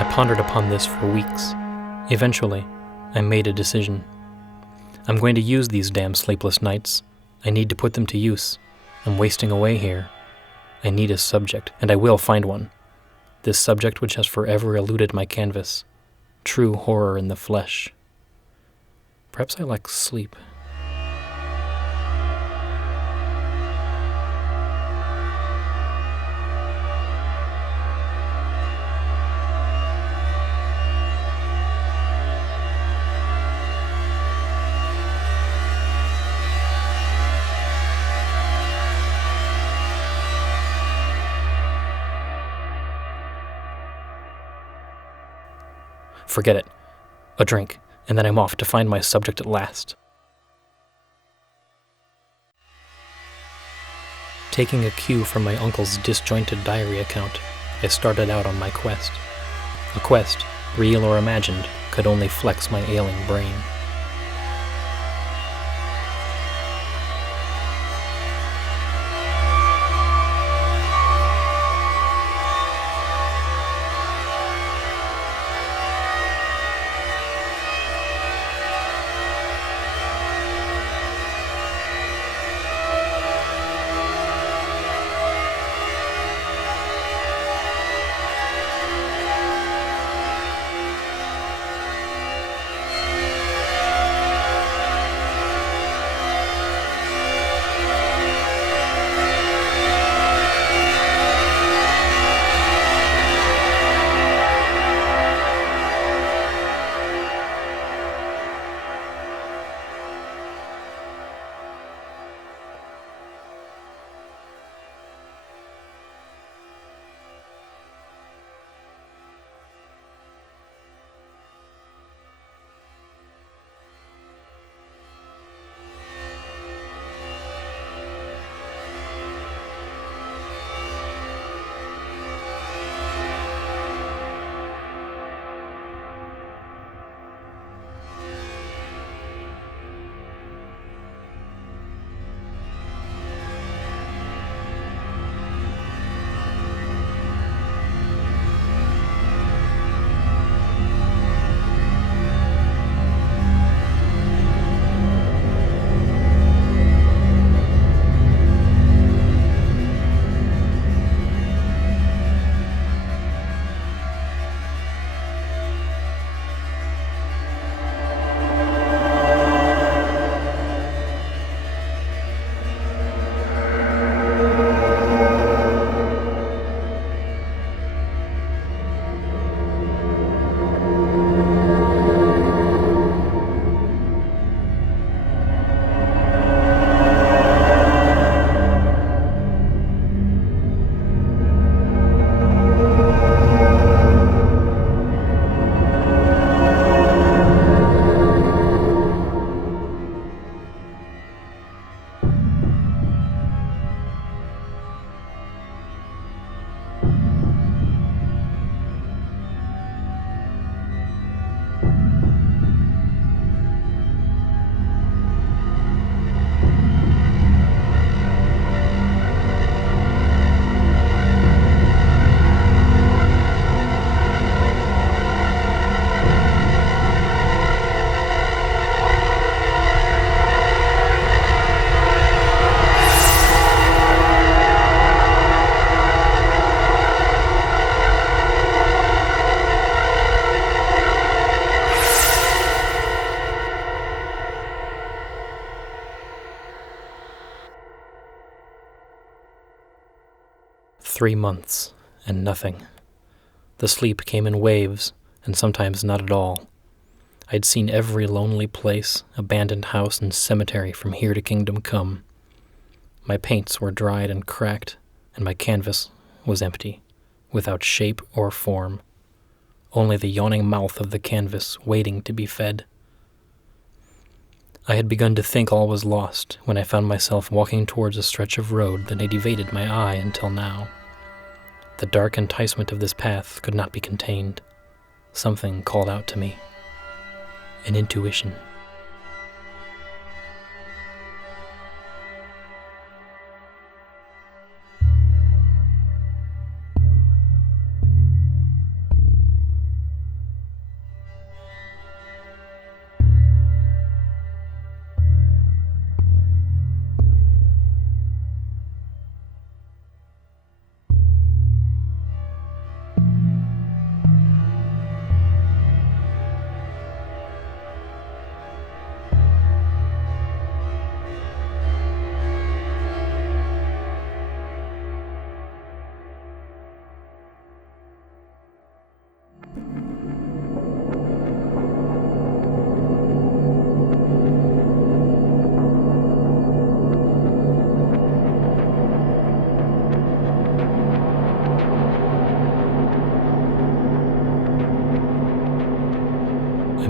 I pondered upon this for weeks. Eventually, I made a decision. I'm going to use these damn sleepless nights. I need to put them to use. I'm wasting away here. I need a subject, and I will find one. This subject which has forever eluded my canvas. True horror in the flesh. Perhaps I lack sleep. Forget it. A drink, and then I'm off to find my subject at last. Taking a cue from my uncle's disjointed diary account, I started out on my quest. A quest, real or imagined, could only flex my ailing brain. "3 months, and nothing. The sleep came in waves, and sometimes not at all. I'd seen every lonely place, abandoned house, and cemetery from here to kingdom come. My paints were dried and cracked, and my canvas was empty, without shape or form. Only the yawning mouth of the canvas waiting to be fed. I had begun to think all was lost when I found myself walking towards a stretch of road that had evaded my eye until now. The dark enticement of this path could not be contained. Something called out to me. An intuition.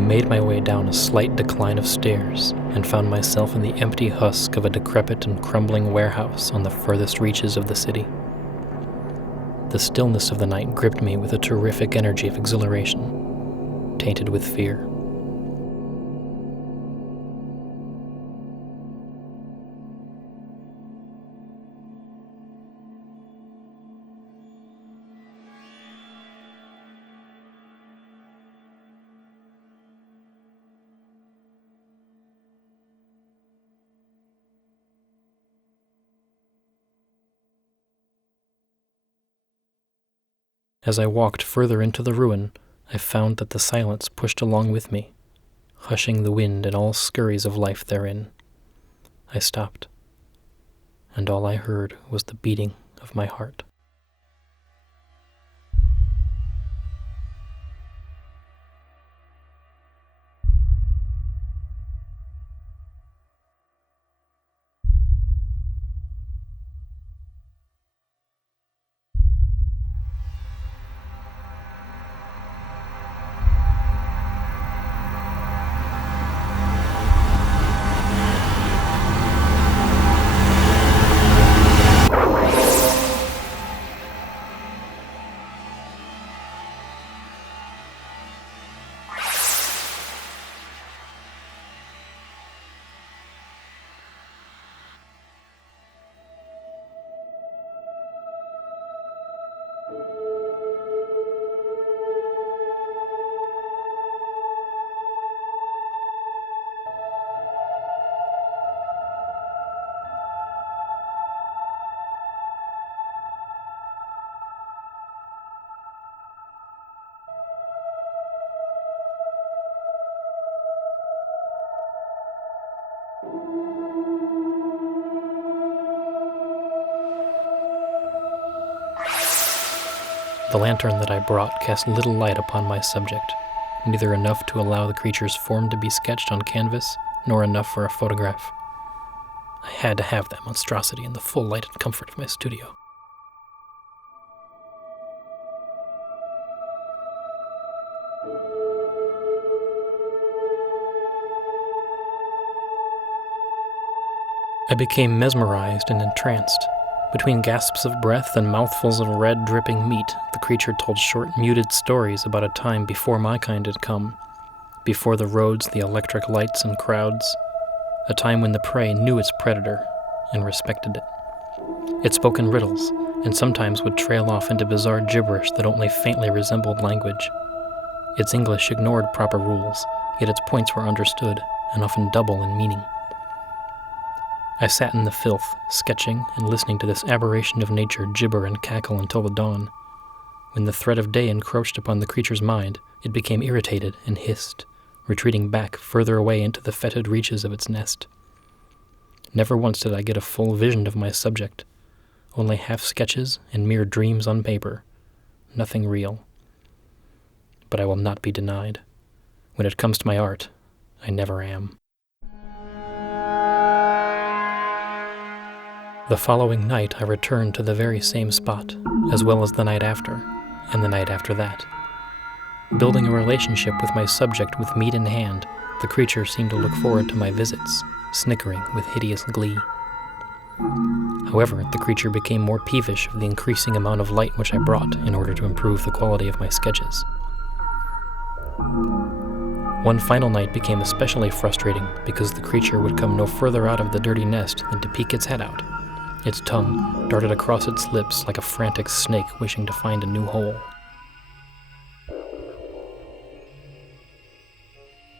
made my way down a slight decline of stairs and found myself in the empty husk of a decrepit and crumbling warehouse on the furthest reaches of the city. The stillness of the night gripped me with a terrific energy of exhilaration, tainted with fear. As I walked further into the ruin, I found that the silence pushed along with me, hushing the wind and all scurries of life therein. I stopped, and all I heard was the beating of my heart. The lantern that I brought cast little light upon my subject, neither enough to allow the creature's form to be sketched on canvas, nor enough for a photograph. I had to have that monstrosity in the full light and comfort of my studio. I became mesmerized and entranced. Between gasps of breath and mouthfuls of red, dripping meat, the creature told short, muted stories about a time before my kind had come, before the roads, the electric lights, and crowds, a time when the prey knew its predator and respected it. It spoke in riddles, and sometimes would trail off into bizarre gibberish that only faintly resembled language. Its English ignored proper rules, yet its points were understood, and often double in meaning. I sat in the filth, sketching and listening to this aberration of nature gibber and cackle until the dawn. When the threat of day encroached upon the creature's mind, it became irritated and hissed, retreating back further away into the fetid reaches of its nest. Never once did I get a full vision of my subject, only half sketches and mere dreams on paper, nothing real. But I will not be denied. When it comes to my art, I never am. The following night I returned to the very same spot, as well as the night after, and the night after that. Building a relationship with my subject with meat in hand, the creature seemed to look forward to my visits, snickering with hideous glee. However, the creature became more peevish of the increasing amount of light which I brought in order to improve the quality of my sketches. One final night became especially frustrating because the creature would come no further out of the dirty nest than to peek its head out. Its tongue darted across its lips like a frantic snake wishing to find a new hole.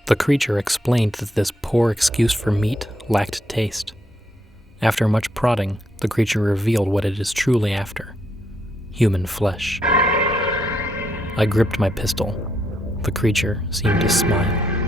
The creature explained that this poor excuse for meat lacked taste. After much prodding, the creature revealed what it is truly after: human flesh. I gripped my pistol. The creature seemed to smile.